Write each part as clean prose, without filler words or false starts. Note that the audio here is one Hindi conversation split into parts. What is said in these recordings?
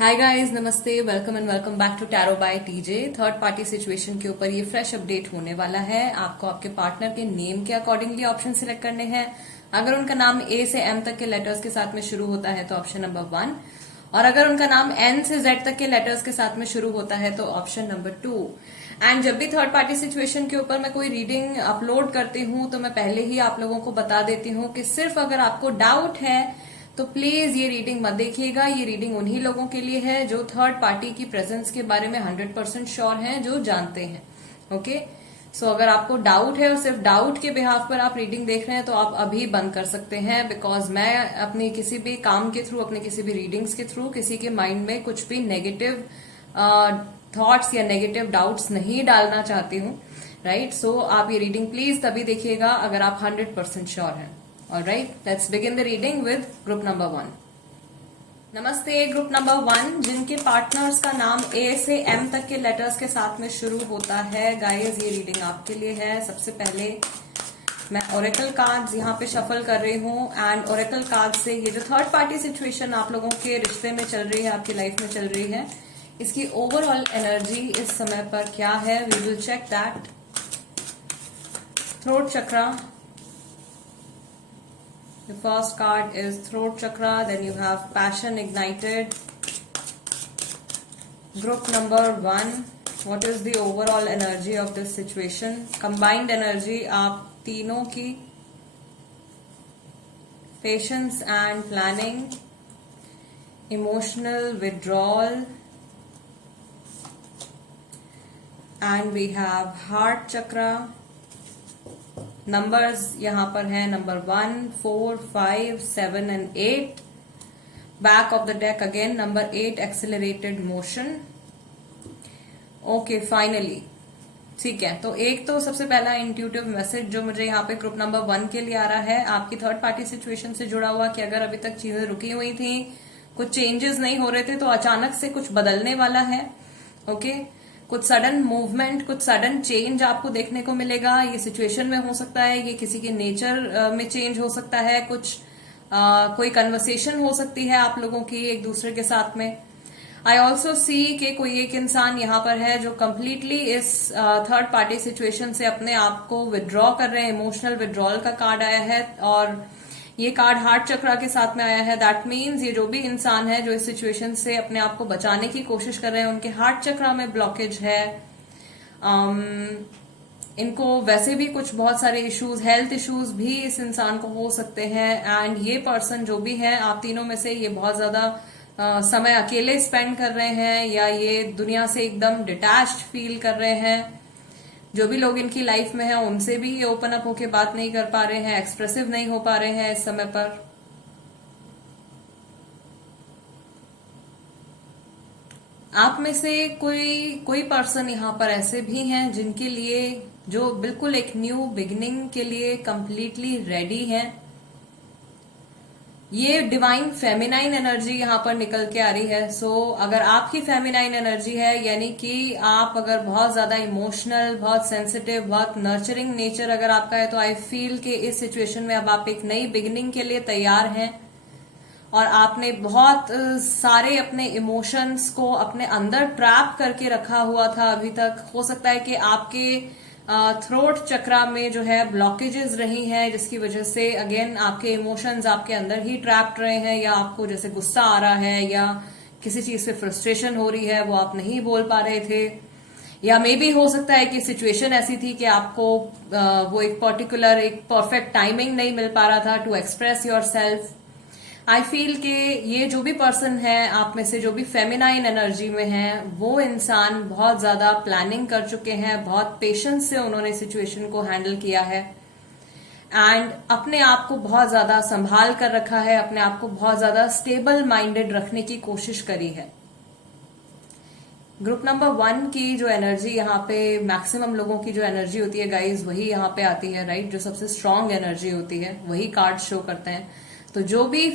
हाय गाइस, नमस्ते, welcome and welcome back to tarot by TJ. Third party situation के ऊपर ये फ्रेश अपडेट होने वाला है। आपको आपके पार्टनर के नेम के अकॉर्डिंगली ऑप्शन सिलेक्ट करने हैं। अगर उनका नाम ए से एम तक के लेटर्स के साथ में शुरू होता है तो ऑप्शन नंबर 1, और अगर उनका नाम एन से जेड तक के लेटर्स के साथ में शुरू होता है तो ऑप्शन नंबर 2। एंड जब भी थर्ड पार्टी सिचुएशन के ऊपर मैं कोई रीडिंग अपलोड करती हूँ तो मैं पहले ही आप लोगों को बता देती हूँ कि सिर्फ अगर आपको डाउट है तो प्लीज ये रीडिंग मत देखिएगा। ये रीडिंग उन्हीं लोगों के लिए है जो थर्ड पार्टी की प्रेजेंस के बारे में 100% श्योर हैं, जो जानते हैं। ओके, सो अगर आपको डाउट है और सिर्फ डाउट के बिहाफ पर आप रीडिंग देख रहे हैं तो आप अभी बंद कर सकते हैं, बिकॉज मैं अपनी किसी भी काम के थ्रू, अपने किसी भी रीडिंग्स के थ्रू किसी के माइंड में कुछ भी नेगेटिव थॉट्स या नेगेटिव डाउट्स नहीं डालना चाहती हूँ। राइट, सो आप ये रीडिंग प्लीज तभी देखिएगा अगर आप 100% श्योर हैं। Alright, let's begin the reading with group number 1. नमस्ते ग्रुप नंबर 1, जिनके पार्टनर्स का नाम ए से एम तक के लेटर्स के साथ में शुरू होता है। गाइस, ये रीडिंग आपके लिए है। सबसे पहले मैं ओरेकल कार्ड्स यहाँ पे शफल कर रही हूँ एंड ओरेकल कार्ड से ये जो थर्ड पार्टी सिचुएशन आप लोगों के रिश्ते में चल रही है, आपकी लाइफ में चल रही है, इसकी ओवरऑल एनर्जी इस समय पर क्या है। We will check that. Throat chakra, the first card is throat chakra, then you have passion ignited. Group number 1, what is the overall energy of this situation? Combined energy आप तीनों की, patience and planning, emotional withdrawal, and we have heart chakra. Numbers यहां पर है number 1, 4, 5, 7 and 8। Back of the deck again number 8, accelerated motion. Okay, finally ठीक है। तो एक तो सबसे पहला इंट्यूटिव मैसेज जो मुझे यहाँ पे ग्रुप नंबर 1 के लिए आ रहा है, आपकी थर्ड पार्टी सिचुएशन से जुड़ा हुआ, कि अगर अभी तक चीजें रुकी हुई थी, कुछ चेंजेस नहीं हो रहे थे, तो अचानक से कुछ बदलने वाला है। ओके, कुछ सडन मूवमेंट, कुछ सडन चेंज आपको देखने को मिलेगा। ये सिचुएशन में हो सकता है, ये किसी के नेचर में चेंज हो सकता है, कुछ कोई कन्वर्सेशन हो सकती है आप लोगों की एक दूसरे के साथ में। आई ऑल्सो सी कि कोई एक इंसान यहाँ पर है जो कम्प्लीटली इस थर्ड पार्टी सिचुएशन से अपने आप को विड्रॉ कर रहे हैं। इमोशनल विड्रॉल का कार्ड आया है और ये कार्ड हार्ट चक्रा के साथ में आया है। दैट मीन्स ये जो भी इंसान है जो इस सिचुएशन से अपने आप को बचाने की कोशिश कर रहे हैं, उनके हार्ट चक्रा में ब्लॉकेज है। इनको वैसे भी कुछ बहुत सारे इश्यूज, हेल्थ इश्यूज भी इस इंसान को हो सकते हैं। एंड ये पर्सन जो भी है, आप तीनों में से ये बहुत ज्यादा समय अकेले स्पेंड कर रहे हैं, या ये दुनिया से एकदम डिटैच्ड फील कर रहे हैं। जो भी लोग इनकी लाइफ में हैं उनसे भी ये ओपन अप होके बात नहीं कर पा रहे हैं, एक्सप्रेसिव नहीं हो पा रहे हैं इस समय पर। आप में से कोई पर्सन यहाँ पर ऐसे भी हैं जिनके लिए, जो बिल्कुल एक न्यू बिगिनिंग के लिए कंप्लीटली रेडी हैं। ये डिवाइन फेमिनाइन एनर्जी यहाँ पर निकल के आ रही है। सो अगर आपकी फेमिनाइन एनर्जी है, यानी कि आप अगर बहुत ज्यादा इमोशनल, बहुत सेंसिटिव, बहुत नर्चरिंग नेचर अगर आपका है, तो आई फील कि इस सिचुएशन में अब आप एक नई बिगिनिंग के लिए तैयार हैं। और आपने बहुत सारे अपने इमोशंस को अपने अंदर ट्रैप करके रखा हुआ था अभी तक। हो सकता है कि आपके थ्रोट चक्रा में जो है ब्लॉकेजेस रही हैं, जिसकी वजह से अगेन आपके इमोशंस आपके अंदर ही ट्रैप्ड रहे हैं, या आपको जैसे गुस्सा आ रहा है या किसी चीज से फ्रस्ट्रेशन हो रही है, वो आप नहीं बोल पा रहे थे। या मे बी हो सकता है कि सिचुएशन ऐसी थी कि आपको वो एक पर्टिकुलर, एक परफेक्ट टाइमिंग नहीं मिल पा रहा था to express yourself. I feel कि ये जो भी पर्सन है आप में से, जो भी फेमिनाइन एनर्जी में है, वो इंसान बहुत ज्यादा प्लानिंग कर चुके हैं, बहुत पेशेंस से उन्होंने सिचुएशन को हैंडल किया है एंड अपने आप को बहुत ज्यादा संभाल कर रखा है, अपने आप को बहुत ज्यादा स्टेबल माइंडेड रखने की कोशिश करी है। ग्रुप नंबर 1 की जो एनर्जी यहाँ पे, मैक्सिमम लोगों की जो एनर्जी होती है गाइज, वही यहाँ पे आती है। राइट, जो सबसे स्ट्रांग एनर्जी होती है वही कार्ड शो करते हैं। तो जो भी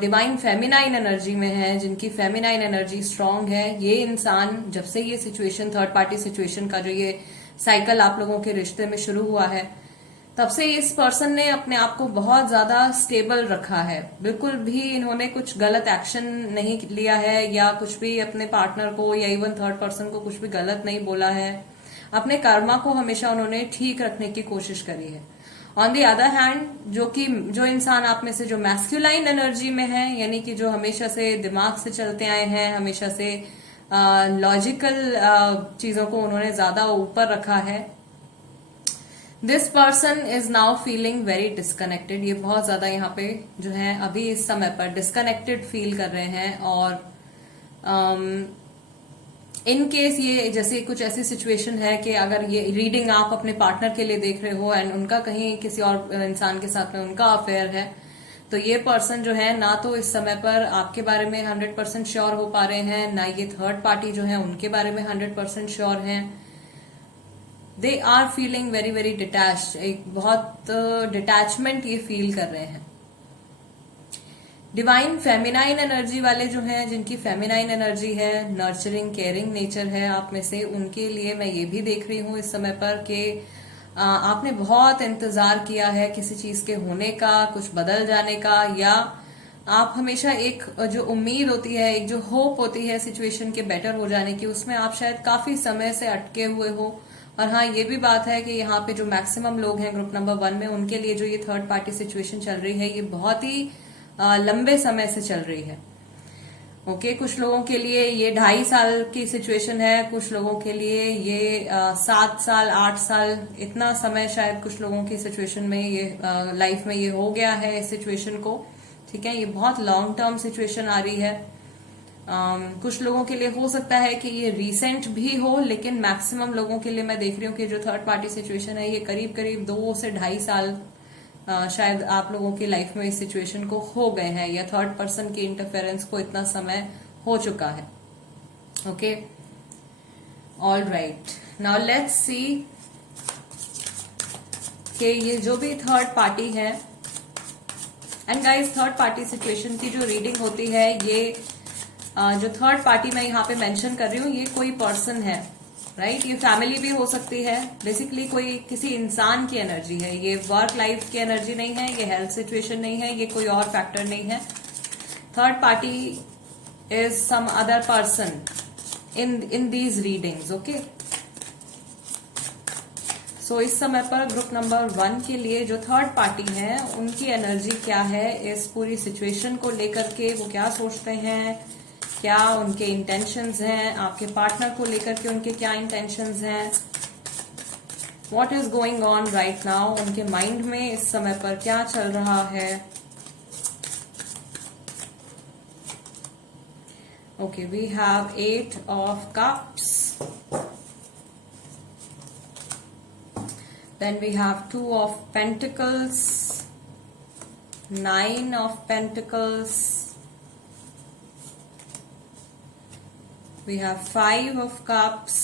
डिवाइन फेमिनाइन एनर्जी में है, जिनकी फेमिनाइन एनर्जी स्ट्रांग है, ये इंसान जब से ये सिचुएशन, थर्ड पार्टी सिचुएशन का जो ये साइकिल आप लोगों के रिश्ते में शुरू हुआ है, तब से इस पर्सन ने अपने आप को बहुत ज्यादा स्टेबल रखा है, बिल्कुल भी इन्होंने कुछ गलत एक्शन नहीं लिया है या कुछ भी अपने पार्टनर को या इवन थर्ड पर्सन को कुछ भी गलत नहीं बोला है। अपने कर्मा को हमेशा उन्होंने ठीक रखने की कोशिश करी है। ऑन द अदर हैंड जो इंसान आप में से जो मैस्कुलाइन एनर्जी में है, यानी कि जो हमेशा से दिमाग से चलते आए हैं, हमेशा से लॉजिकल चीजों को उन्होंने ज्यादा ऊपर रखा है, this person is now feeling very disconnected. ये बहुत ज्यादा यहाँ पे जो है अभी इस समय पर डिस्कनेक्टेड फील कर रहे हैं। और इन केस ये जैसे कुछ ऐसी सिचुएशन है कि अगर ये रीडिंग आप अपने पार्टनर के लिए देख रहे हो एंड उनका कहीं किसी और इंसान के साथ में उनका अफेयर है, तो ये पर्सन जो है ना तो इस समय पर आपके बारे में 100% श्योर हो पा रहे हैं, ना ये थर्ड पार्टी जो है उनके बारे में 100% श्योर हैं। They are feeling very very detached, एक बहुत डिटैचमेंट ये फील कर रहे हैं। डिवाइन फेमिनाइन एनर्जी वाले जो हैं, जिनकी फेमिनाइन एनर्जी है, नर्चरिंग केयरिंग नेचर है आप में से, उनके लिए मैं ये भी देख रही हूँ इस समय पर कि आपने बहुत इंतजार किया है किसी चीज के होने का, कुछ बदल जाने का, या आप हमेशा एक जो उम्मीद होती है, एक जो होप होती है सिचुएशन के बेटर हो जाने की, उसमें आप शायद काफी समय से अटके हुए हो। और हाँ, ये भी बात है कि यहाँ पे जो मैक्सिमम लोग हैं ग्रुप नंबर 1 में, उनके लिए जो ये थर्ड पार्टी सिचुएशन चल रही है, ये बहुत ही लंबे समय से चल रही है। ओके, कुछ लोगों के लिए ये 2.5 साल की सिचुएशन है, कुछ लोगों के लिए ये 7 साल 8 साल, इतना समय शायद कुछ लोगों की सिचुएशन में ये लाइफ में ये हो गया है इस सिचुएशन को। ठीक है, ये बहुत लॉन्ग टर्म सिचुएशन आ रही है। कुछ लोगों के लिए हो सकता है कि ये रीसेंट भी हो, लेकिन मैक्सिमम लोगों के लिए मैं देख रही हूँ कि जो थर्ड पार्टी सिचुएशन है, ये करीब करीब 2 से 2.5 साल शायद आप लोगों की लाइफ में इस सिचुएशन को हो गए हैं, या थर्ड पर्सन की इंटरफेरेंस को इतना समय हो चुका है। Okay, all right, now let's see कि ये जो भी थर्ड पार्टी है, and guys third party situation की जो रीडिंग होती है, ये जो थर्ड पार्टी मैं यहाँ पे मेंशन कर रही हूँ, ये कोई पर्सन है, राइट? ये फैमिली भी हो सकती है, बेसिकली कोई किसी इंसान की एनर्जी है। ये वर्क लाइफ की एनर्जी नहीं है, ये हेल्थ सिचुएशन नहीं है, ये कोई और फैक्टर नहीं है। Third party is some other person in these readings. Okay, so इस समय पर ग्रुप नंबर 1 के लिए जो थर्ड पार्टी है, उनकी एनर्जी क्या है इस पूरी सिचुएशन को लेकर के, वो क्या सोचते हैं, क्या उनके इंटेंशंस हैं, आपके पार्टनर को लेकर के उनके क्या इंटेंशंस हैं, what is going on right now, उनके माइंड में इस समय पर क्या चल रहा है। Okay, we have 8 of cups, then we have 2 of pentacles, 9 of pentacles, we have 5 of cups,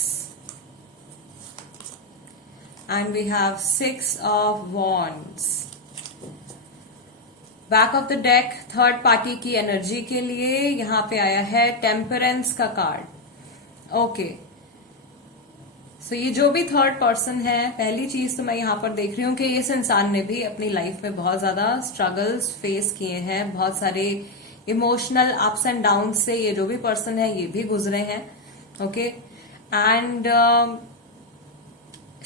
and we have 6 of wands. Back of the deck third party की एनर्जी के लिए यहाँ पे आया है टेम्परेंस का कार्ड। ओके, सो ये जो भी थर्ड पर्सन है, पहली चीज तो मैं यहाँ पर देख रही हूँ कि इस इंसान ने भी अपनी लाइफ में बहुत ज्यादा स्ट्रगल्स फेस किए हैं, बहुत सारे इमोशनल अप्स एंड डाउन से ये जो भी पर्सन है ये भी गुजरे हैं। ओके, एंड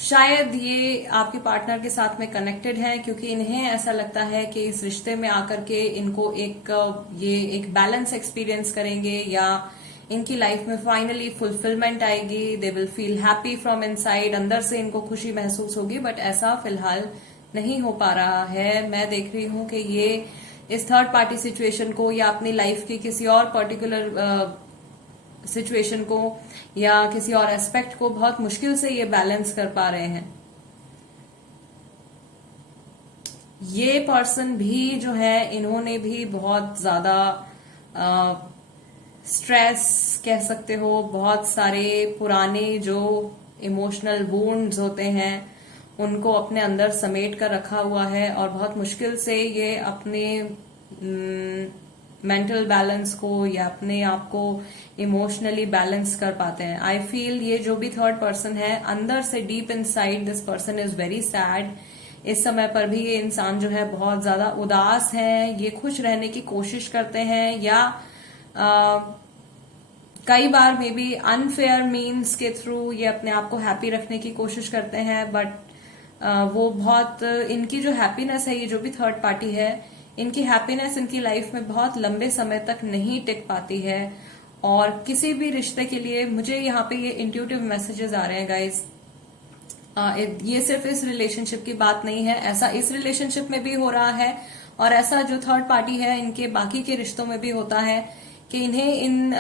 शायद ये आपके पार्टनर के साथ में कनेक्टेड है, क्योंकि इन्हें ऐसा लगता है कि इस रिश्ते में आकर के इनको एक बैलेंस एक्सपीरियंस करेंगे, या इनकी लाइफ में फाइनली फुलफिलमेंट आएगी, they will feel happy from inside, अंदर से इनको खुशी महसूस होगी। बट ऐसा फिलहाल नहीं हो पा रहा है। मैं देख रही हूं कि ये इस थर्ड पार्टी सिचुएशन को, या अपनी लाइफ की किसी और पर्टिकुलर सिचुएशन को, या किसी और एस्पेक्ट को बहुत मुश्किल से ये बैलेंस कर पा रहे हैं। ये पर्सन भी जो है, इन्होंने भी बहुत ज्यादा स्ट्रेस कह सकते हो, बहुत सारे पुराने जो इमोशनल वुंड्स होते हैं उनको अपने अंदर समेट कर रखा हुआ है, और बहुत मुश्किल से ये अपने मेंटल बैलेंस को या अपने आप को इमोशनली बैलेंस कर पाते हैं। आई फील ये जो भी थर्ड पर्सन है, अंदर से deep inside this person is very sad. इस समय पर भी ये इंसान जो है बहुत ज्यादा उदास है, ये खुश रहने की कोशिश करते हैं, या कई बार मे बी अनफेयर मीन्स के थ्रू ये अपने आप को हैप्पी रखने की कोशिश करते हैं, बट वो बहुत, इनकी जो हैप्पीनेस है, ये जो भी थर्ड पार्टी है, इनकी हैप्पीनेस इनकी लाइफ में बहुत लंबे समय तक नहीं टिक पाती है। और किसी भी रिश्ते के लिए मुझे यहाँ पे ये इंट्यूटिव मैसेजेस आ रहे हैं गाइज, ये सिर्फ इस रिलेशनशिप की बात नहीं है, ऐसा इस रिलेशनशिप में भी हो रहा है और ऐसा जो थर्ड पार्टी है इनके बाकी के रिश्तों में भी होता है कि इन्हें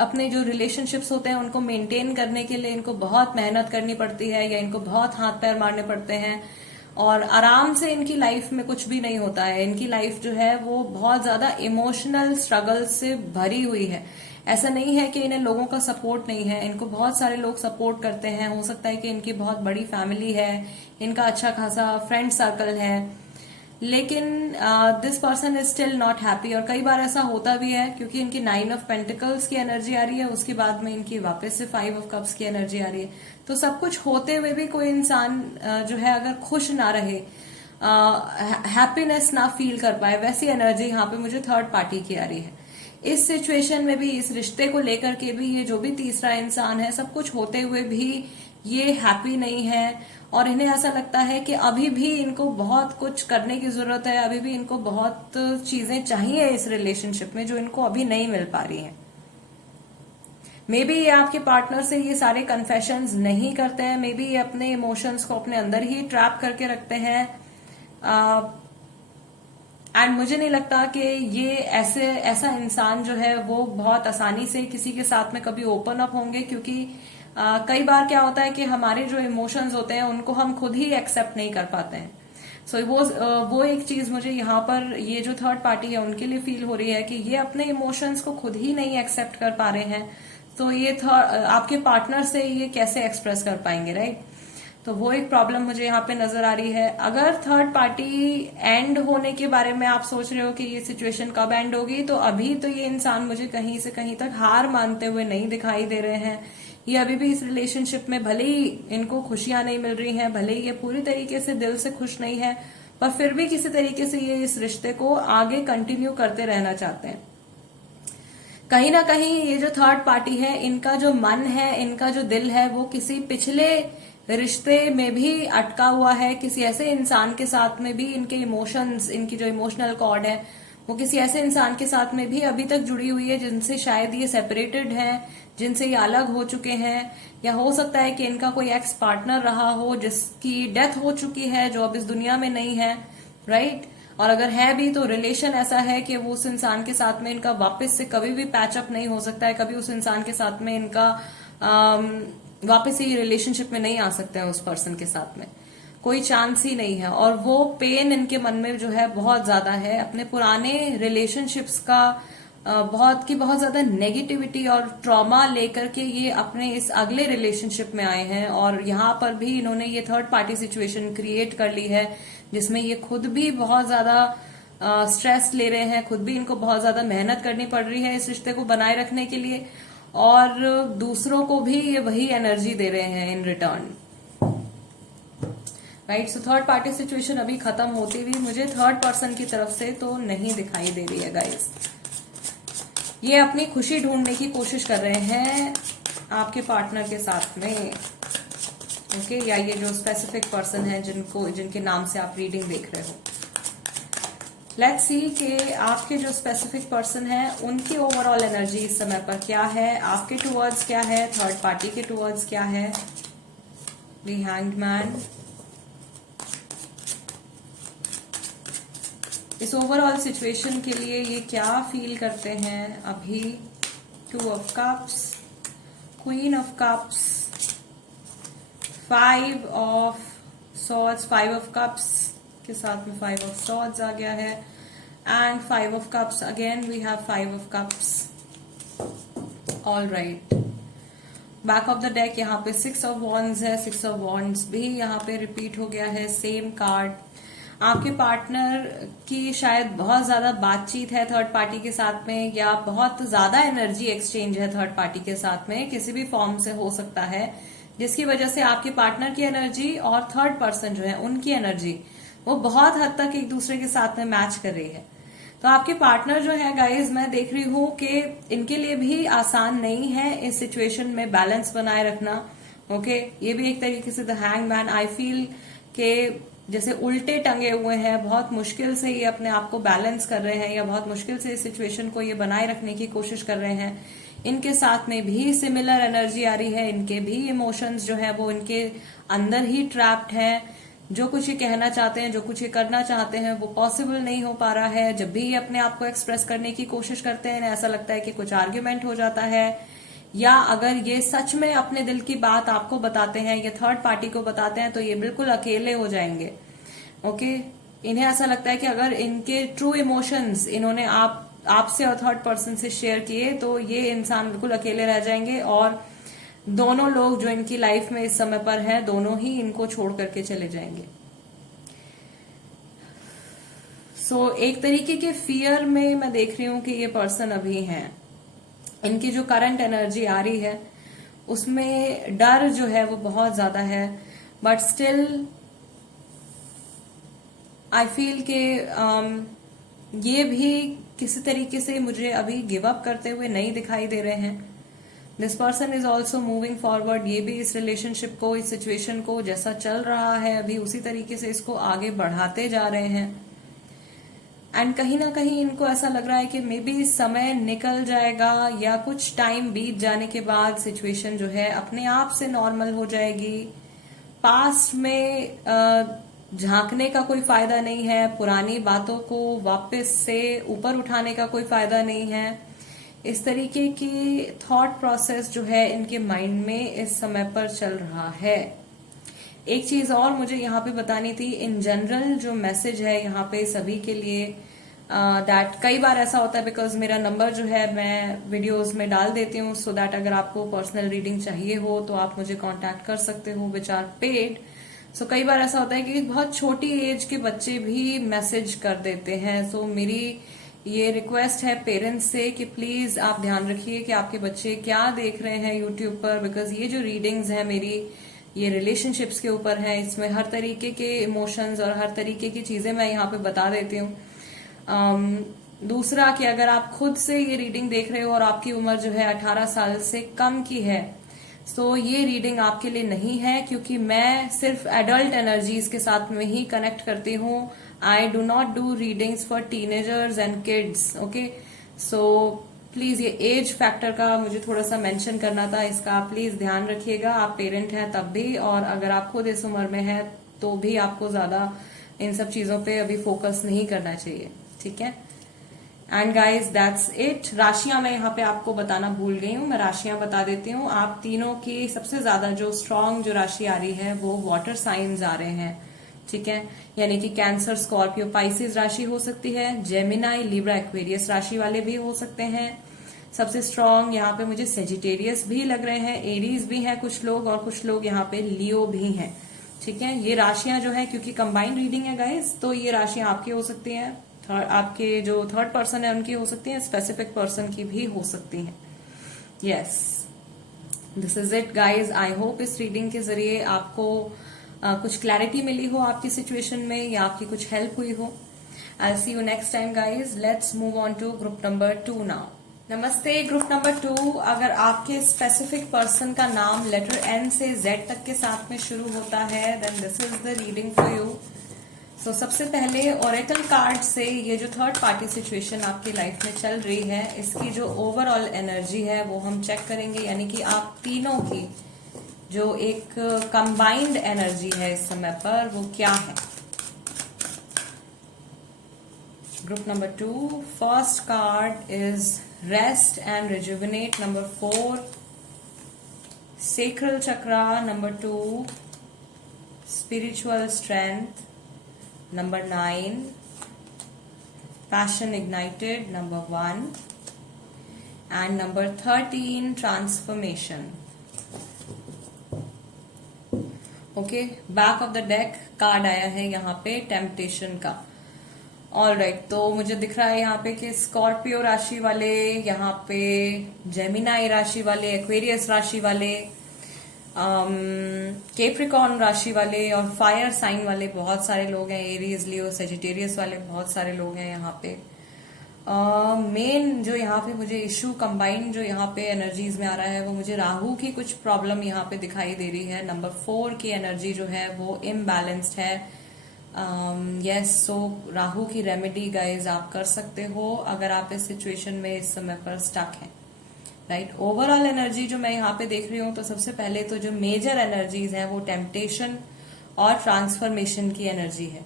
अपने जो रिलेशनशिप्स होते हैं उनको मेंटेन करने के लिए इनको बहुत मेहनत करनी पड़ती है, या इनको बहुत हाथ पैर मारने पड़ते हैं, और आराम से इनकी लाइफ में कुछ भी नहीं होता है। इनकी लाइफ जो है वो बहुत ज्यादा इमोशनल स्ट्रगल से भरी हुई है। ऐसा नहीं है कि इन्हें लोगों का सपोर्ट नहीं है, इनको बहुत सारे लोग सपोर्ट करते हैं। हो सकता है कि इनकी बहुत बड़ी फैमिली है, इनका अच्छा खासा फ्रेंड सर्कल है, लेकिन this person is still not happy. और कई बार ऐसा होता भी है क्योंकि इनकी 9 ऑफ पेंटिकल्स की एनर्जी आ रही है, उसके बाद में इनकी वापस से 5 ऑफ कप्स की एनर्जी आ रही है। तो सब कुछ होते हुए भी कोई इंसान जो है अगर खुश ना रहे, हैप्पीनेस ना फील कर पाए, वैसी एनर्जी यहाँ पे मुझे थर्ड पार्टी की आ रही है। इस सिचुएशन में भी, इस रिश्ते को लेकर के भी, ये जो भी तीसरा इंसान है, सब कुछ होते हुए भी ये हैप्पी नहीं है और इन्हें ऐसा लगता है कि अभी भी इनको बहुत कुछ करने की जरूरत है, अभी भी इनको बहुत चीजें चाहिए इस रिलेशनशिप में जो इनको अभी नहीं मिल पा रही हैं। मे बी ये आपके पार्टनर से ये सारे कन्फेशंस नहीं करते हैं, मे बी ये अपने इमोशंस को अपने अंदर ही ट्रैप करके रखते हैं, एंड मुझे नहीं लगता कि ये ऐसा इंसान जो है वो बहुत आसानी से किसी के साथ में कभी ओपन अप होंगे, क्योंकि कई बार क्या होता है कि हमारे जो इमोशंस होते हैं उनको हम खुद ही एक्सेप्ट नहीं कर पाते हैं। सो वो एक चीज मुझे यहाँ पर ये जो थर्ड पार्टी है उनके लिए फील हो रही है कि ये अपने इमोशंस को खुद ही नहीं एक्सेप्ट कर पा रहे हैं, तो ये आपके पार्टनर से ये कैसे एक्सप्रेस कर पाएंगे, राइट? तो वो एक प्रॉब्लम मुझे यहाँ पे नजर आ रही है। अगर थर्ड पार्टी एंड होने के बारे में आप सोच रहे हो कि ये सिचुएशन कब एंड होगी, तो अभी तो ये इंसान मुझे कहीं से कहीं तक हार मानते हुए नहीं दिखाई दे रहे हैं। ये अभी भी इस रिलेशनशिप में, भले ही इनको खुशियां नहीं मिल रही हैं, भले ही ये पूरी तरीके से दिल से खुश नहीं है, पर फिर भी किसी तरीके से ये इस रिश्ते को आगे कंटिन्यू करते रहना चाहते हैं। कहीं ना कहीं ये जो थर्ड पार्टी है, इनका जो मन है, इनका जो दिल है, वो किसी पिछले रिश्ते में भी अटका हुआ है, किसी ऐसे इंसान के साथ में भी इनके इमोशंस, इनकी जो इमोशनल कॉर्ड है वो किसी ऐसे इंसान के साथ में भी अभी तक जुड़ी हुई है जिनसे शायद ये सेपरेटेड हैं, जिनसे ये अलग हो चुके हैं, या हो सकता है कि इनका कोई एक्स पार्टनर रहा हो जिसकी डेथ हो चुकी है, जो अब इस दुनिया में नहीं है, राइट? और अगर है भी तो रिलेशन ऐसा है कि वो उस इंसान के साथ में इनका वापस से कभी भी पैचअप नहीं हो सकता है, कभी उस इंसान के साथ में इनका वापस ही रिलेशनशिप में नहीं आ सकते हैं, उस पर्सन के साथ में कोई चांस ही नहीं है। और वो पेन इनके मन में जो है बहुत ज्यादा है, अपने पुराने रिलेशनशिप्स का बहुत ज्यादा नेगेटिविटी और ट्रॉमा लेकर के ये अपने इस अगले रिलेशनशिप में आए हैं, और यहाँ पर भी इन्होंने ये थर्ड पार्टी सिचुएशन क्रिएट कर ली है जिसमें ये खुद भी बहुत ज्यादा स्ट्रेस ले रहे हैं, खुद भी इनको बहुत ज्यादा मेहनत करनी पड़ रही है इस रिश्ते को बनाए रखने के लिए, और दूसरों को भी ये वही एनर्जी दे रहे हैं in return, right? So third party situation अभी खत्म होती हुई मुझे थर्ड पर्सन की तरफ से तो नहीं दिखाई दे रही है गाइस। ये अपनी खुशी ढूंढने की कोशिश कर रहे हैं आपके पार्टनर के साथ में, ओके? या ये जो स्पेसिफिक पर्सन है जिनके नाम से आप रीडिंग देख रहे हो। लेट्स सी कि आपके जो स्पेसिफिक पर्सन है उनकी ओवरऑल एनर्जी इस समय पर क्या है, आपके टुवर्ड्स क्या है, थर्ड पार्टी के टुवर्ड्स क्या है। द हैंग्ड मैन, इस ओवरऑल सिचुएशन के लिए ये क्या फील करते हैं अभी। 2 of cups, queen of cups, 5 of swords, 5 of cups के साथ में 5 ऑफ सॉर्ड्स आ गया है, and 5 of cups again we have 5 of cups. All right, back of the deck यहाँ पे 6 ऑफ वॉन्ड्स है, 6 ऑफ वॉन्ड्स भी यहाँ पे रिपीट हो गया है, सेम कार्ड। आपके पार्टनर की शायद बहुत ज्यादा बातचीत है थर्ड पार्टी के साथ में, या बहुत ज्यादा एनर्जी एक्सचेंज है थर्ड पार्टी के साथ में, किसी भी फॉर्म से हो सकता है, जिसकी वजह से आपके पार्टनर की एनर्जी और थर्ड पर्सन जो है उनकी एनर्जी वो बहुत हद तक एक दूसरे के साथ में मैच कर रही है। तो आपके पार्टनर जो है गाइज, मैं देख रही हूं कि इनके लिए भी आसान नहीं है इस सिचुएशन में बैलेंस बनाए रखना। ओके, ये भी एक तरीके से द हैंगमैन, आई फील के जैसे उल्टे टंगे हुए हैं, बहुत मुश्किल से ये अपने आप को बैलेंस कर रहे हैं या बहुत मुश्किल से इस सिचुएशन को ये बनाए रखने की कोशिश कर रहे हैं। इनके साथ में भी सिमिलर एनर्जी आ रही है, इनके भी इमोशंस जो है वो इनके अंदर ही ट्रैप्ड हैं। जो कुछ ये कहना चाहते हैं, जो कुछ ये करना चाहते हैं, वो पॉसिबल नहीं हो पा रहा है। जब भी ये अपने आप को एक्सप्रेस करने की कोशिश करते हैं, ऐसा लगता है कि कुछ आर्ग्यूमेंट हो जाता है, या अगर ये सच में अपने दिल की बात आपको बताते हैं या थर्ड पार्टी को बताते हैं तो ये बिल्कुल अकेले हो जाएंगे। ओके, इन्हें ऐसा लगता है कि अगर इनके ट्रू इमोशंस इन्होंने आपसे और थर्ड पर्सन से शेयर किए तो ये इंसान बिल्कुल अकेले रह जाएंगे और दोनों लोग जो इनकी लाइफ में इस समय पर हैं, दोनों ही इनको छोड़ करके चले जाएंगे। सो एक तरीके के फियर में मैं देख रही हूं कि ये पर्सन अभी हैं। इनकी जो करंट एनर्जी आ रही है उसमें डर जो है वो बहुत ज्यादा है, बट स्टिल आई फील के ये भी किसी तरीके से मुझे अभी गिव अप करते हुए नहीं दिखाई दे रहे हैं। This person is also moving forward. ये भी इस रिलेशनशिप को, इस सिचुएशन को जैसा चल रहा है अभी उसी तरीके से इसको आगे बढ़ाते जा रहे हैं। एंड कहीं ना कहीं इनको ऐसा लग रहा है कि मे बी समय निकल जाएगा या कुछ टाइम बीत जाने के बाद सिचुएशन जो है अपने आप से नॉर्मल हो जाएगी। पास्ट में झांकने का कोई फायदा नहीं है, पुरानी बातों को वापस से ऊपर उठाने का कोई फायदा नहीं है। इस तरीके की थॉट प्रोसेस जो है इनके माइंड में इस समय पर चल रहा है। एक चीज और मुझे यहाँ पे बतानी थी, इन जनरल जो मैसेज है यहाँ पे सभी के लिए, दैट कई बार ऐसा होता है बिकॉज मेरा नंबर जो है मैं वीडियोस में डाल देती हूँ, सो दैट अगर आपको पर्सनल रीडिंग चाहिए हो तो आप मुझे कांटेक्ट कर सकते हो, विच आर पेड। सो कई बार ऐसा होता है कि बहुत छोटी एज के बच्चे भी मैसेज कर देते हैं। सो मेरी ये रिक्वेस्ट है पेरेंट्स से कि प्लीज आप ध्यान रखिए कि आपके बच्चे क्या देख रहे हैं यूट्यूब पर, बिकॉज ये जो रीडिंग्स है मेरी, ये रिलेशनशिप्स के ऊपर है। इसमें हर तरीके के इमोशंस और हर तरीके की चीजें मैं यहाँ पे बता देती हूँ। दूसरा कि अगर आप खुद से ये रीडिंग देख रहे हो और आपकी उम्र जो है 18 साल से कम की है, तो ये रीडिंग आपके लिए नहीं है, क्योंकि मैं सिर्फ एडल्ट एनर्जीज के साथ में ही कनेक्ट करती हूँ। I do not do readings for teenagers and kids. Okay, so please ये एज फैक्टर का मुझे थोड़ा सा मेंशन करना था, इसका आप प्लीज ध्यान रखिएगा। आप पेरेंट हैं तब भी, और अगर आप खुद इस उम्र में हैं तो भी आपको ज्यादा इन सब चीजों पे अभी फोकस नहीं करना चाहिए, ठीक है। And guys that's it. राशियां मैं यहाँ पे आपको बताना भूल गई हूँ, मैं राशियां बता देती हूँ। आप तीनों की सबसे ज्यादा जो स्ट्रांग जो राशि आ रही है वो वाटर साइंस आ रहे हैं, ठीक है। यानी कि कैंसर, स्कॉर्पियो, पाइसिस राशि हो सकती है, जेमिनाई, लिब्रा, एक्वेरियस राशि वाले भी हो सकते हैं। सबसे स्ट्रांग यहाँ पे मुझे सेजिटेरियस भी लग रहे हैं, एरीज भी हैं कुछ लोग, और कुछ लोग यहाँ पे लियो भी हैं, ठीक है। ये राशियां जो है, क्योंकि कंबाइंड रीडिंग है गाइस, तो ये राशियां आपकी हो सकती हैं, आपके जो थर्ड पर्सन है उनकी हो सकती है, स्पेसिफिक पर्सन की भी हो सकती है। Yes, this is it guys. I hope इस रीडिंग के जरिए आपको कुछ क्लैरिटी मिली हो आपकी सिचुएशन में, या आपकी कुछ हेल्प हुई हो। I see you next time guys. Let's move on to group number 2 now. नमस्ते ग्रुप नंबर 2। अगर आपके स्पेसिफिक पर्सन का नाम लेटर N से Z तक के साथ में शुरू होता है, then this is the reading for you. So सबसे पहले ओरेकल कार्ड से ये जो थर्ड पार्टी सिचुएशन आपकी लाइफ में चल रही है, इसकी जो ओवरऑल एनर्जी है वो हम चेक करेंगे। यानी कि आप तीनों की जो एक कंबाइंड एनर्जी है इस समय पर, वो क्या है। Group number 2, first card is rest and rejuvenate, number 4 sacral chakra, number 2 spiritual strength, number 9 passion ignited, number 1 and number 13 transformation. Okay, back of the deck card आया है यहाँ पे टेम्पटेशन का। ऑल राइट, तो मुझे दिख रहा है यहाँ पे कि स्कॉर्पियो राशि वाले, यहाँ पे जेमिनाई राशि वाले, एक्वेरियस राशि वाले, कैप्रिकॉर्न राशि वाले और फायर साइन वाले बहुत सारे लोग हैं, एरीज, लियो, सेजिटेरियस वाले बहुत सारे लोग हैं यहाँ पे। मेन जो यहाँ पे मुझे इशू कंबाइंड जो यहाँ पे एनर्जीज में आ रहा है वो मुझे राहु की कुछ प्रॉब्लम यहाँ पे दिखाई दे रही है। नंबर 4 की एनर्जी जो है वो इम्बैलेंस्ड है। यस, सो राहु की रेमेडी गाइज आप कर सकते हो अगर आप इस सिचुएशन में इस समय पर स्टक हैं, राइट। ओवरऑल एनर्जी जो मैं यहाँ पे देख रही हूँ तो सबसे पहले तो जो मेजर एनर्जीज हैं वो टेम्पटेशन और ट्रांसफॉर्मेशन की एनर्जी है।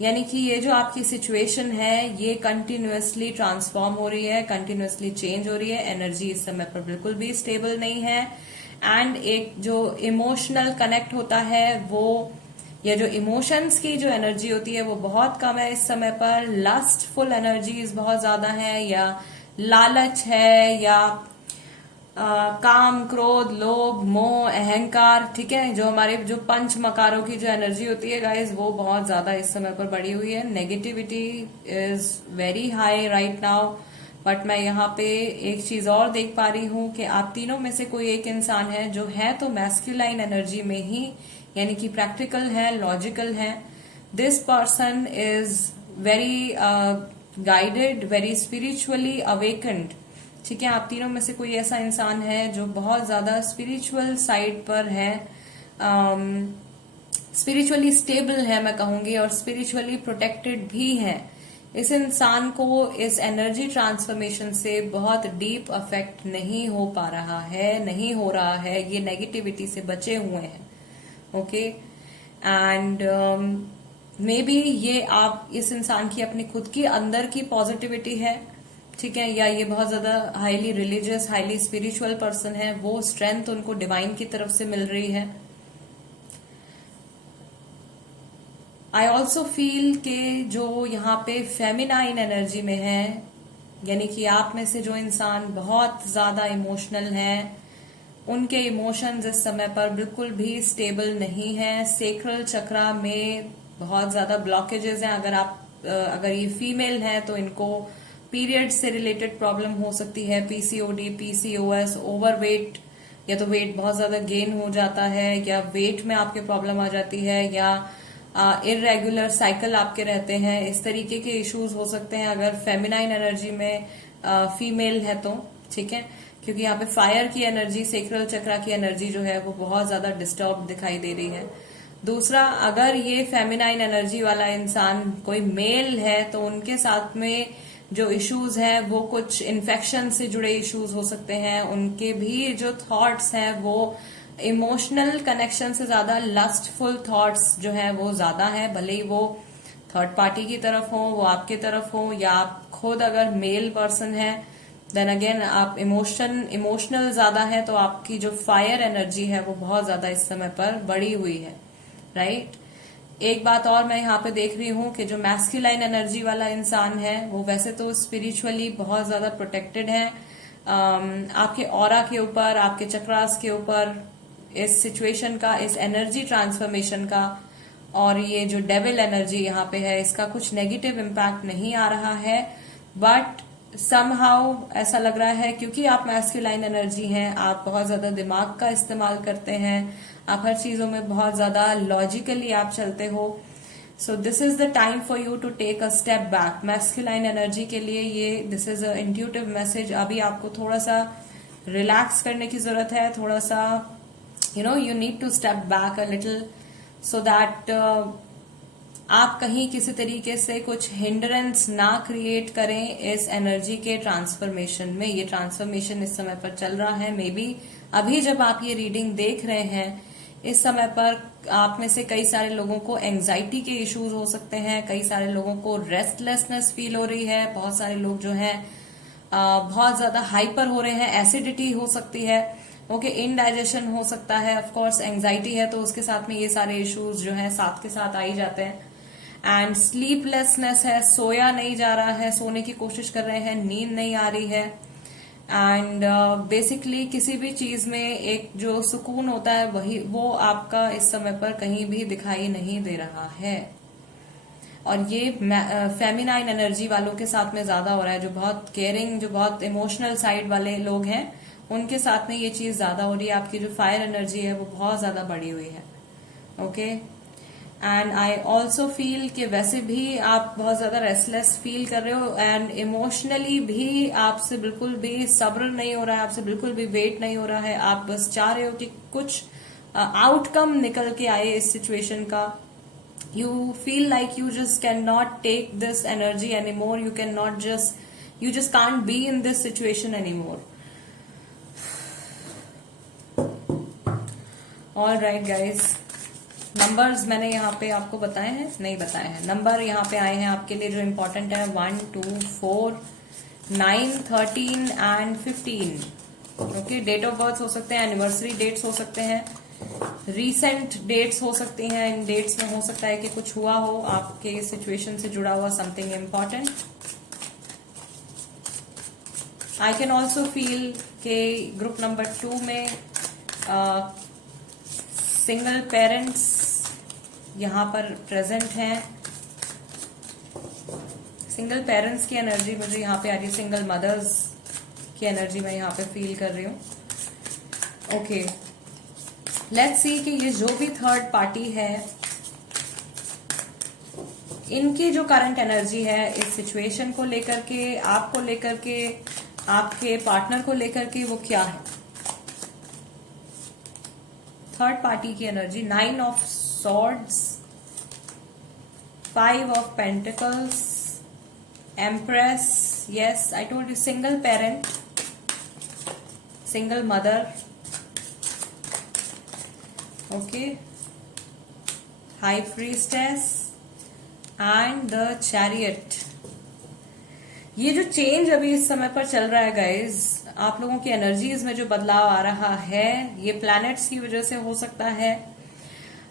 यानी कि ये जो आपकी सिचुएशन है ये कंटिन्यूअसली ट्रांसफॉर्म हो रही है, कंटिन्यूअसली चेंज हो रही है। एनर्जी इस समय पर बिल्कुल भी स्टेबल नहीं है। एंड एक जो इमोशनल कनेक्ट होता है वो, या जो इमोशंस की जो एनर्जी होती है वो बहुत कम है इस समय पर। लस्टफुल एनर्जीज बहुत ज्यादा है, या लालच है, या काम, क्रोध, लोभ, मोह, अहंकार, ठीक है, जो हमारे जो पंच मकारों की जो एनर्जी होती है गाइज वो बहुत ज्यादा इस समय पर बढ़ी हुई है। Negativity is very high right now. But मैं यहाँ पे एक चीज और देख पा रही हूँ कि आप तीनों में से कोई एक इंसान है जो है तो मैस्कुलाइन एनर्जी में ही, यानी कि प्रैक्टिकल है, लॉजिकल है। This person is very guided, very spiritually awakened, ठीक है। आप तीनों में से कोई ऐसा इंसान है जो बहुत ज्यादा स्पिरिचुअल साइड पर है, स्पिरिचुअली स्टेबल है मैं कहूंगी, और स्पिरिचुअली प्रोटेक्टेड भी है। इस इंसान को इस एनर्जी ट्रांसफॉर्मेशन से बहुत डीप अफेक्ट नहीं हो पा रहा है, नहीं हो रहा है, ये नेगेटिविटी से बचे हुए हैं, ओके। एंड मे बी ये आप इस इंसान की अपनी खुद की अंदर की पॉजिटिविटी है, ठीक है, या ये बहुत ज्यादा highly religious, highly spiritual person है, वो स्ट्रेंथ उनको डिवाइन की तरफ से मिल रही है। आई ऑल्सो फील के जो यहाँ पे फेमिनाइन एनर्जी में है, यानी कि आप में से जो इंसान बहुत ज्यादा इमोशनल है, उनके इमोशंस इस समय पर बिल्कुल भी स्टेबल नहीं है। सेक्रल चक्रा में बहुत ज्यादा ब्लॉकेजेस हैं। अगर ये फीमेल है तो इनको पीरियड से रिलेटेड प्रॉब्लम हो सकती है, पीसीओडी, पीसीओएस, ओवरवेट, या तो वेट बहुत ज्यादा गेन हो जाता है, या वेट में आपके प्रॉब्लम आ जाती है, या इरेगुलर साइकिल आपके रहते हैं। इस तरीके के इश्यूज हो सकते हैं अगर फेमिनाइन एनर्जी में फीमेल है तो, ठीक है, क्योंकि यहाँ पे फायर की एनर्जी, सेक्रल चक्रा की एनर्जी जो है वो बहुत ज्यादा डिस्टर्ब दिखाई दे रही है। दूसरा, अगर ये फेमिनाइन एनर्जी वाला इंसान कोई मेल है तो उनके साथ में जो इश्यूज हैं वो कुछ इन्फेक्शन से जुड़े इश्यूज हो सकते हैं। उनके भी जो थॉट्स हैं वो इमोशनल कनेक्शन से ज्यादा लस्टफुल थॉट्स जो है वो ज्यादा है, भले ही वो थर्ड पार्टी की तरफ हो, वो आपके तरफ हो, या आप खुद अगर मेल पर्सन है, देन अगेन आप इमोशनल ज्यादा है, तो आपकी जो फायर एनर्जी है वो बहुत ज्यादा इस समय पर बढ़ी हुई है, राइट। एक बात और मैं यहाँ पे देख रही हूँ कि जो मैस्कुलाइन एनर्जी वाला इंसान है वो वैसे तो स्पिरिचुअली बहुत ज्यादा प्रोटेक्टेड है। आपके ऑरा के ऊपर, आपके चक्रास के ऊपर इस सिचुएशन का, इस एनर्जी ट्रांसफॉर्मेशन का, और ये जो डेविल एनर्जी यहाँ पे है, इसका कुछ नेगेटिव इम्पैक्ट नहीं आ रहा है। बट समहाउ ऐसा लग रहा है क्योंकि आप मैस्कुलाइन एनर्जी हैं, आप बहुत ज्यादा दिमाग का इस्तेमाल करते हैं, आप हर चीजों में बहुत ज्यादा लॉजिकली आप चलते हो। So this is the time for you to take a step back. Masculine energy के लिए ये this is a intuitive message. अभी आपको थोड़ा सा रिलैक्स करने की जरूरत है, थोड़ा सा you need to step back a little so that आप कहीं किसी तरीके से कुछ हिंड्रेंस ना क्रिएट करें इस एनर्जी के ट्रांसफॉर्मेशन में। ये ट्रांसफॉर्मेशन इस समय पर चल रहा है। मे बी अभी जब आप ये रीडिंग देख रहे हैं, इस समय पर आप में से कई सारे लोगों को एंजाइटी के इश्यूज हो सकते हैं, कई सारे लोगों को रेस्टलेसनेस फील हो रही है, बहुत सारे लोग जो हैं बहुत ज्यादा हाइपर हो रहे हैं, एसिडिटी हो सकती है, ओके, इनडाइजेशन हो सकता है। ऑफ कोर्स एंजाइटी है तो उसके साथ में ये सारे इश्यूज जो हैं साथ के साथ आ ही जाते हैं। एंड स्लीपलेसनेस है, सोया नहीं जा रहा है, सोने की कोशिश कर रहे हैं, नींद नहीं आ रही है। एंड बेसिकली किसी भी चीज में एक जो सुकून होता है वो आपका इस समय पर कहीं भी दिखाई नहीं दे रहा है। और ये फेमिनाइन एनर्जी वालों के साथ में ज्यादा हो रहा है, जो बहुत केयरिंग, जो बहुत इमोशनल साइड वाले लोग हैं उनके साथ में ये चीज ज्यादा हो रही है। आपकी जो फायर एनर्जी है वो बहुत ज्यादा बढ़ी हुई है। Okay, and I also feel कि वैसे भी आप बहुत ज्यादा रेस्टलेस फील कर रहे हो, एंड इमोशनली भी आपसे बिल्कुल भी सब्र नहीं हो रहा है, आपसे बिल्कुल भी वेट नहीं हो रहा है। आप बस चाह रहे हो कि कुछ आउटकम निकल के आए इस सिचुएशन का। You feel like you just cannot take this energy anymore. You just can't be in this situation anymore. All right, guys. Numbers मैंने यहाँ पे आपको बताए हैं, नहीं बताए हैं। नंबर यहाँ पे आए हैं आपके लिए जो इम्पोर्टेंट है, 1, 2, 4, 9, 13 and 15। Okay, date of birth हो सकते हैं, एनिवर्सरी डेट्स हो सकते हैं, रीसेंट डेट्स हो सकती हैं। इन डेट्स में हो सकता है कि कुछ हुआ हो आपके सिचुएशन से जुड़ा हुआ, something important. I can also feel के ग्रुप नंबर 2 में सिंगल पेरेंट्स यहां पर प्रेजेंट हैं। सिंगल पेरेंट्स की एनर्जी मुझे यहाँ पे आ रही है, सिंगल मदर्स की एनर्जी मैं यहाँ पे फील कर रही हूँ। ओके, लेट्स सी कि ये जो भी थर्ड पार्टी है, इनकी जो करंट एनर्जी है इस सिचुएशन को लेकर के, आपको लेकर के, आपके पार्टनर को लेकर के, वो क्या है। थर्ड पार्टी की energy, 9 of swords, 5 of pentacles, empress. Yes, I told you, single parent, single mother. Okay, high priestess and the chariot. ये जो चेंज अभी इस समय पर चल रहा है गाइज, आप लोगों की एनर्जीज में जो बदलाव आ रहा है, ये प्लैनेट्स की वजह से हो सकता है।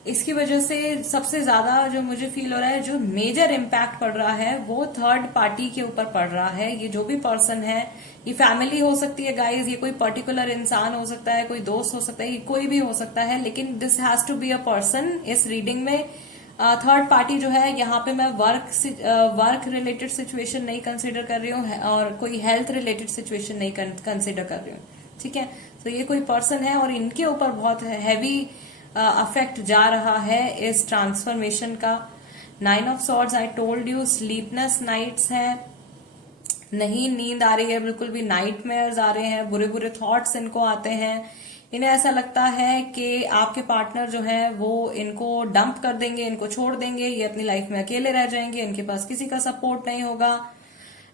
इसकी वजह से सबसे ज्यादा जो मुझे फील हो रहा है, जो मेजर इम्पैक्ट पड़ रहा है वो थर्ड पार्टी के ऊपर पड़ रहा है। ये जो भी पर्सन है, ये फैमिली हो सकती है गाइज, ये कोई पर्टिकुलर इंसान हो सकता है, कोई दोस्त हो सकता है, ये कोई भी हो सकता है, लेकिन this has to be a person. इस रीडिंग में थर्ड पार्टी जो है, यहाँ पे मैं वर्क रिलेटेड सिचुएशन नहीं कंसिडर कर रही हूँ और कोई हेल्थ रिलेटेड सिचुएशन नहीं कंसिडर कर रही हूँ। ठीक है, तो ये कोई पर्सन है और इनके ऊपर बहुत हैवी अफेक्ट जा रहा है इस ट्रांसफॉर्मेशन का। 9 of swords, I told you, sleepless nights है, नहीं नींद आ रही है बिल्कुल भी, नाइटमेयर्स आ रहे हैं, बुरे बुरे थॉट्स इनको आते हैं। इन्हें ऐसा लगता है कि आपके पार्टनर जो है वो इनको डंप कर देंगे, इनको छोड़ देंगे, ये अपनी लाइफ में अकेले रह जाएंगे, इनके पास किसी का सपोर्ट नहीं होगा।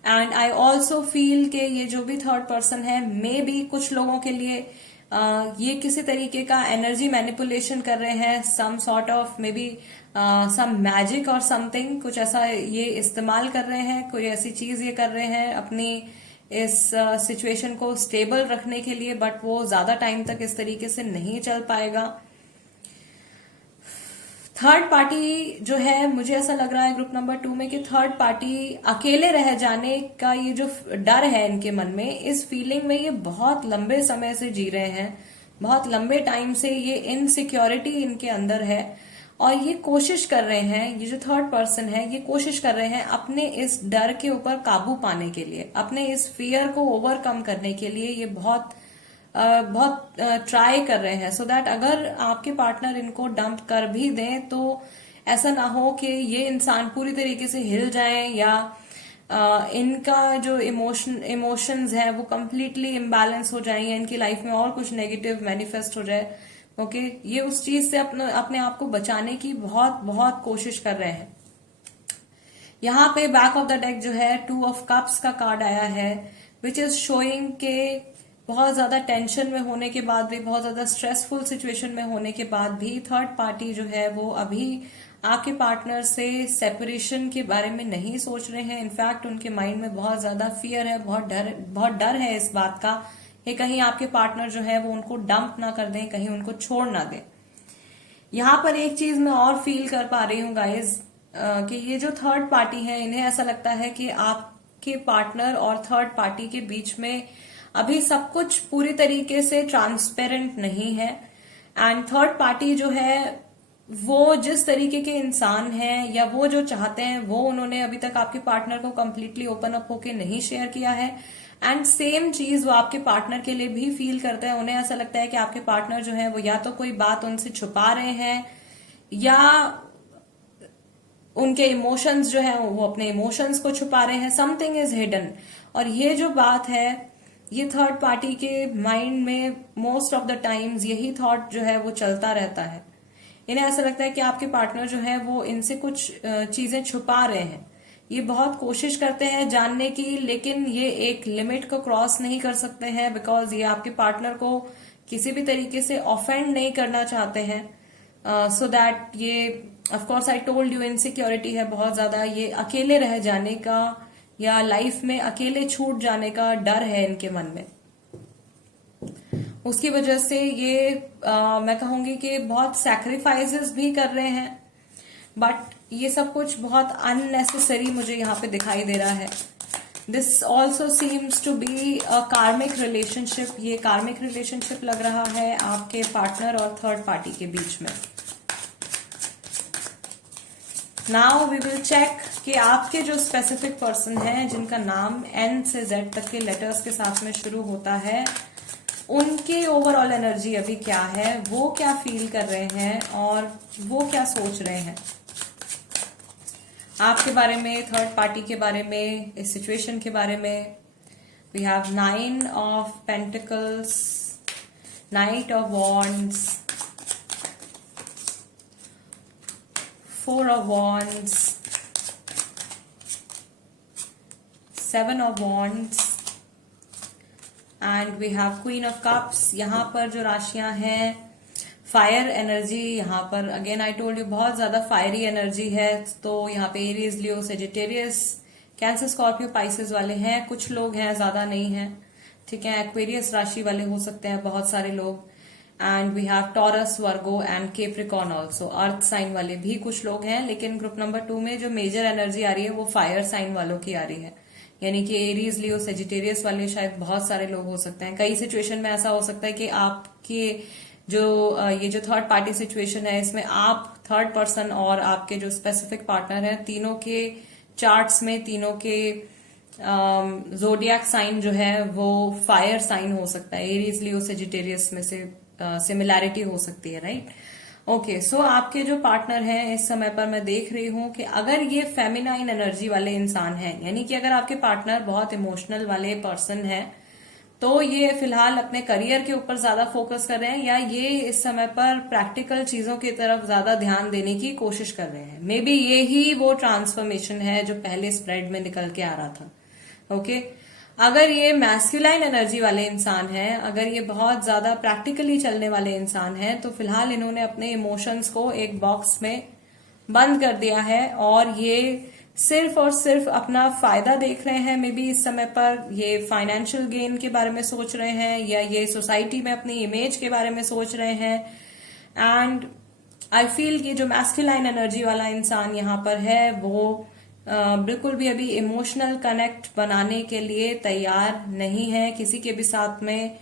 एंड आई ऑल्सो फील कि ये जो भी थर्ड पर्सन है, मे बी कुछ लोगों के लिए ये किसी तरीके का एनर्जी मैनिपुलेशन कर रहे हैं, some sort of maybe some magic और समथिंग, कुछ ऐसा ये इस्तेमाल कर रहे हैं, कोई ऐसी चीज ये कर रहे हैं अपनी इस सिचुएशन को स्टेबल रखने के लिए, बट वो ज्यादा टाइम तक इस तरीके से नहीं चल पाएगा। थर्ड पार्टी जो है, मुझे ऐसा लग रहा है ग्रुप नंबर 2 में कि थर्ड पार्टी अकेले रह जाने का ये जो डर है इनके मन में, इस फीलिंग में ये बहुत लंबे समय से जी रहे हैं, बहुत लंबे टाइम से ये इनसिक्योरिटी इनके अंदर है और ये कोशिश कर रहे हैं, ये जो थर्ड पर्सन है ये कोशिश कर रहे हैं अपने इस डर के ऊपर काबू पाने के लिए, अपने इस फियर को ओवरकम करने के लिए ये बहुत ट्राई कर रहे हैं, सो दैट अगर आपके पार्टनर इनको डंप कर भी दें तो ऐसा ना हो कि ये इंसान पूरी तरीके से हिल जाए या इनका जो इमोशंस है वो कंप्लीटली इम्बैलेंस हो जाए या इनकी लाइफ में और कुछ नेगेटिव मैनिफेस्ट हो जाए। ओके, ये उस चीज से अपने आप को बचाने की बहुत बहुत कोशिश कर रहे हैं। यहाँ पे बैक ऑफ द डेक जो है 2 ऑफ कप्स का कार्ड आया है, विच इज शोइंग के बहुत ज्यादा टेंशन में होने के बाद भी, बहुत ज्यादा स्ट्रेसफुल सिचुएशन में होने के बाद भी थर्ड पार्टी जो है वो अभी आपके पार्टनर से सेपरेशन के बारे में नहीं सोच रहे हैं। इनफैक्ट उनके माइंड में बहुत ज्यादा फियर है, बहुत डर है इस बात का कि कहीं आपके पार्टनर जो है वो उनको डंप ना कर दें, कहीं उनको छोड़ ना दें। यहाँ पर एक चीज मैं और फील कर पा रही हूँ गाइज, कि ये जो थर्ड पार्टी है इन्हें ऐसा लगता है कि आपके पार्टनर और थर्ड पार्टी के बीच में अभी सब कुछ पूरी तरीके से ट्रांसपेरेंट नहीं है। एंड थर्ड पार्टी जो है वो जिस तरीके के इंसान हैं या वो जो चाहते हैं वो उन्होंने अभी तक आपके पार्टनर को कंप्लीटली ओपन अप होके नहीं शेयर किया है। एंड सेम चीज वो आपके पार्टनर के लिए भी फील करते हैं। उन्हें ऐसा लगता है कि आपके पार्टनर जो है वो या तो कोई बात उनसे छुपा रहे हैं या उनके इमोशंस जो है वो अपने इमोशंस को छुपा रहे हैं, समथिंग इज हिडन। और ये जो बात है ये थर्ड पार्टी के माइंड में मोस्ट ऑफ द टाइम्स यही थॉट जो है वो चलता रहता है। इन्हें ऐसा लगता है कि आपके पार्टनर जो है वो इनसे कुछ चीजें छुपा रहे हैं। ये बहुत कोशिश करते हैं जानने की, लेकिन ये एक लिमिट को क्रॉस नहीं कर सकते हैं, बिकॉज ये आपके पार्टनर को किसी भी तरीके से ऑफेंड नहीं करना चाहते हैं। सो दैट ये of course I told you insecurity है बहुत ज्यादा, ये अकेले रह जाने का या लाइफ में अकेले छूट जाने का डर है इनके मन में। उसकी वजह से ये मैं कहूंगी कि बहुत सैक्रिफाइसेस भी कर रहे हैं, बट ये सब कुछ बहुत अननेसेसरी मुझे यहाँ पे दिखाई दे रहा है। This also seems to be a karmic relationship. ये कार्मिक रिलेशनशिप लग रहा है आपके पार्टनर और थर्ड पार्टी के बीच में। नाउ वी विल चेक कि आपके जो स्पेसिफिक पर्सन हैं जिनका नाम N से Z तक के लेटर्स के साथ में शुरू होता है, उनकी ओवरऑल एनर्जी अभी क्या है, वो क्या फील कर रहे हैं और वो क्या सोच रहे हैं आपके बारे में, थर्ड पार्टी के बारे में, इस सिचुएशन के बारे में। We have 9 of pentacles, knight of wands, 4 of wands, 7 of wands and we have queen of cups. यहाँ पर जो राशियां हैं, फायर एनर्जी यहाँ पर अगेन आई टोल्ड यू बहुत ज्यादा फायरी एनर्जी है। तो यहाँ पे एरीज, लियो, सेजिटेरियस, कैंसर, स्कॉर्पियो, पाइसेस वाले हैं। कुछ लोग हैं, ज्यादा नहीं है, ठीक है। एक्वेरियस राशि वाले हो सकते हैं बहुत सारे लोग। And we have Taurus, Virgo and Capricorn also. Earth sign वाले भी कुछ लोग हैं, लेकिन ग्रुप नंबर 2 में जो मेजर एनर्जी आ रही है वो फायर साइन वालों की आ रही है, यानी कि एरीज, लियो, सेजिटेरियस वाले शायद बहुत सारे लोग हो सकते हैं। कई सिचुएशन में ऐसा हो सकता है कि आपके जो ये जो थर्ड पार्टी सिचुएशन है इसमें आप थर्ड पर्सन और आपके जो स्पेसिफिक पार्टनर है, तीनों के चार्ट्स में तीनों के जोडियक साइन जो है वो फायर साइन हो सकता है। एरीज, लियो, सेजिटेरियस में से सिमिलैरिटी हो सकती है, राइट। ओके, सो आपके जो पार्टनर हैं इस समय पर मैं देख रही हूं कि अगर ये फेमिनाइन एनर्जी वाले इंसान हैं, यानी कि अगर आपके पार्टनर बहुत इमोशनल वाले पर्सन हैं, तो ये फिलहाल अपने करियर के ऊपर ज्यादा फोकस कर रहे हैं या ये इस समय पर प्रैक्टिकल चीजों की तरफ ज्यादा ध्यान देने की कोशिश कर रहे हैं। मे बी ये ही वो ट्रांसफॉर्मेशन है जो पहले स्प्रेड में निकल के आ रहा था। ओके, अगर ये मैस्कुलाइन एनर्जी वाले इंसान हैं, अगर ये बहुत ज्यादा प्रैक्टिकली चलने वाले इंसान हैं, तो फिलहाल इन्होंने अपने इमोशंस को एक बॉक्स में बंद कर दिया है और ये सिर्फ और सिर्फ अपना फायदा देख रहे हैं। मे बी इस समय पर ये फाइनेंशियल गेन के बारे में सोच रहे हैं या ये सोसाइटी में अपनी इमेज के बारे में सोच रहे हैं। एंड आई फील कि जो मैस्कुलाइन एनर्जी वाला इंसान यहाँ पर है वो बिल्कुल भी अभी इमोशनल कनेक्ट बनाने के लिए तैयार नहीं है किसी के भी साथ में।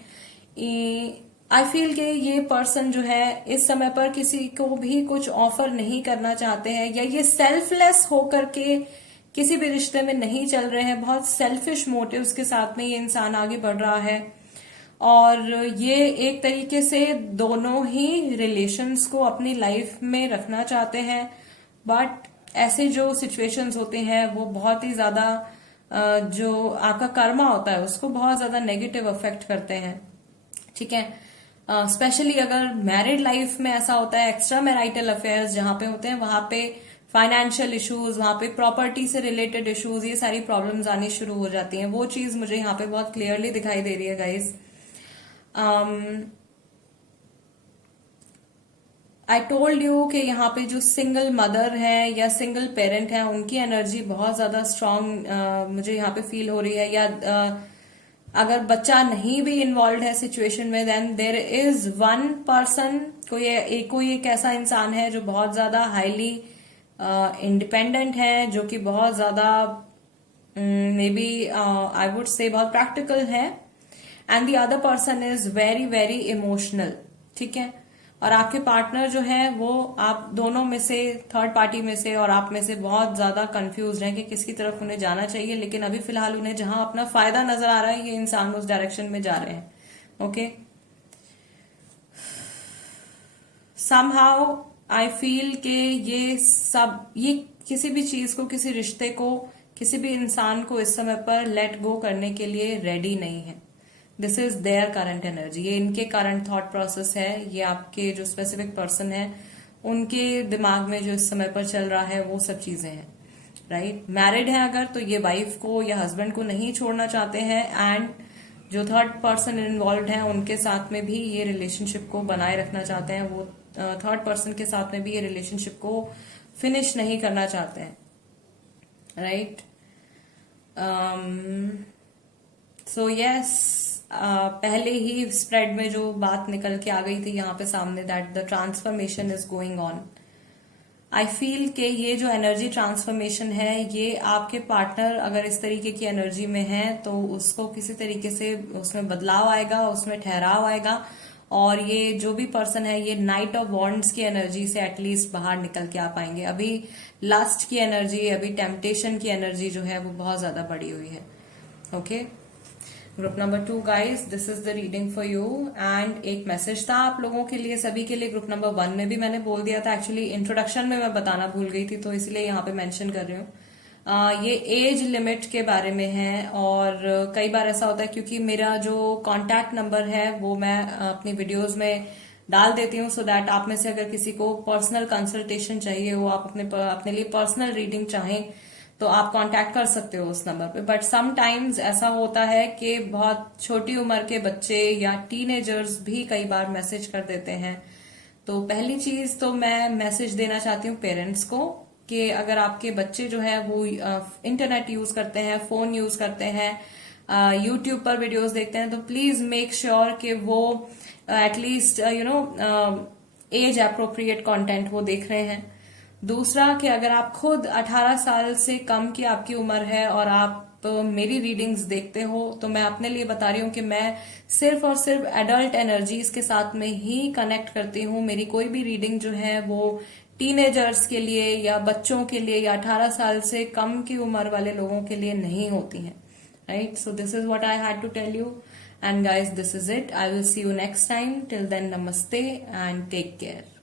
आई फील कि ये पर्सन जो है इस समय पर किसी को भी कुछ ऑफर नहीं करना चाहते हैं या ये सेल्फलेस होकर के किसी भी रिश्ते में नहीं चल रहे हैं। बहुत सेल्फिश मोटिव्स के साथ में ये इंसान आगे बढ़ रहा है और ये एक तरीके से दोनों ही रिलेशंस को अपनी लाइफ में रखना चाहते हैं, बट ऐसे जो सिचुएशंस होते हैं वो बहुत ही ज्यादा जो आपका कर्मा होता है उसको बहुत ज्यादा नेगेटिव अफेक्ट करते हैं, ठीक है। स्पेशली अगर मैरिड लाइफ में ऐसा होता है, एक्स्ट्रा मैरिटल अफेयर्स जहां पे होते हैं वहां पे फाइनेंशियल इश्यूज, वहां पे प्रॉपर्टी से रिलेटेड इश्यूज, ये सारी प्रॉब्लम्स आनी शुरू हो जाती हैं। वो चीज मुझे यहाँ पे बहुत क्लियरली दिखाई दे रही है गाइज। आई टोल्ड यू कि यहाँ पे जो सिंगल मदर है या सिंगल पेरेंट है उनकी एनर्जी बहुत ज्यादा स्ट्रांग मुझे यहाँ पे फील हो रही है। या अगर बच्चा नहीं भी इन्वॉल्व है सिचुएशन में, then there is one person, कोई एक ऐसा इंसान है जो बहुत ज्यादा हाईली इंडिपेंडेंट है, जो कि बहुत ज्यादा may B I would say बहुत प्रैक्टिकल है, and the other person is very very emotional, ठीक है। और आपके पार्टनर जो है वो आप दोनों में से, थर्ड पार्टी में से और आप में से बहुत ज्यादा कंफ्यूज हैं कि किसकी तरफ उन्हें जाना चाहिए, लेकिन अभी फिलहाल उन्हें जहां अपना फायदा नजर आ रहा है ये इंसान उस डायरेक्शन में जा रहे हैं. ओके, समहाउ आई फील के ये किसी भी चीज को, किसी रिश्ते को, किसी भी इंसान को इस समय पर लेट गो करने के लिए रेडी नहीं है. This is their current energy. ये इनके करंट थॉट प्रोसेस है. ये आपके जो स्पेसिफिक पर्सन है उनके दिमाग में जो इस समय पर चल रहा है वो सब चीजें हैं. राइट, मैरिड है अगर तो ये वाइफ को या हस्बैंड को नहीं छोड़ना चाहते हैं, एंड जो थर्ड पर्सन इन्वॉल्व है उनके साथ में भी ये रिलेशनशिप को बनाए रखना चाहते हैं. वो थर्ड पर्सन के साथ में भी ये रिलेशनशिप को फिनिश नहीं करना चाहते हैं. राइट, सो यस, पहले ही स्प्रेड में जो बात निकल के आ गई थी यहाँ पे सामने, that the transformation is going on. I feel कि ये जो एनर्जी ट्रांसफॉर्मेशन है ये आपके पार्टनर अगर इस तरीके की एनर्जी में है तो उसको किसी तरीके से उसमें बदलाव आएगा, उसमें ठहराव आएगा. और ये जो भी पर्सन है ये नाइट ऑफ वॉन्ड्स की एनर्जी से एटलीस्ट बाहर निकल के आ पाएंगे. अभी लस्ट की एनर्जी, अभी टेम्पटेशन की एनर्जी जो है वो बहुत ज्यादा बढ़ी हुई है. Okay, group number 2 guys, this is the reading for you. And एक मैसेज था आप लोगों के लिए, सभी के लिए. ग्रुप नंबर 1 में भी मैंने बोल दिया था, एक्चुअली इंट्रोडक्शन में मैं बताना भूल गई थी तो इसलिए यहाँ पे मेंशन कर रही हूँ. ये एज लिमिट के बारे में है. और कई बार ऐसा होता है क्योंकि मेरा जो कांटेक्ट नंबर है वो मैं अपनी वीडियोस में डाल देती हूँ, सो दैट आप में से अगर किसी को पर्सनल कंसल्टेशन चाहिए हो, आप अपने लिए पर्सनल रीडिंग चाहें तो आप कांटेक्ट कर सकते हो उस नंबर पे. बट समटाइम्स ऐसा होता है कि बहुत छोटी उम्र के बच्चे या टीनेजर्स भी कई बार मैसेज कर देते हैं. तो पहली चीज तो मैं मैसेज देना चाहती हूँ पेरेंट्स को कि अगर आपके बच्चे जो है वो इंटरनेट यूज करते हैं, फोन यूज करते हैं, यूट्यूब पर वीडियोस देखते हैं, तो प्लीज मेक श्योर कि वो एटलीस्ट एज अप्रोप्रिएट कंटेंट वो देख रहे हैं. दूसरा कि अगर आप खुद 18 साल से कम की आपकी उम्र है और आप मेरी रीडिंग्स देखते हो तो मैं अपने लिए बता रही हूँ कि मैं सिर्फ और सिर्फ एडल्ट एनर्जीज के साथ में ही कनेक्ट करती हूँ. मेरी कोई भी रीडिंग जो है वो टीनेजर्स के लिए या बच्चों के लिए या 18 साल से कम की उम्र वाले लोगों के लिए नहीं होती है. Right, so this is what I had to tell you. And guys, this is it. I will see you next time. Till then, नमस्ते एंड टेक केयर.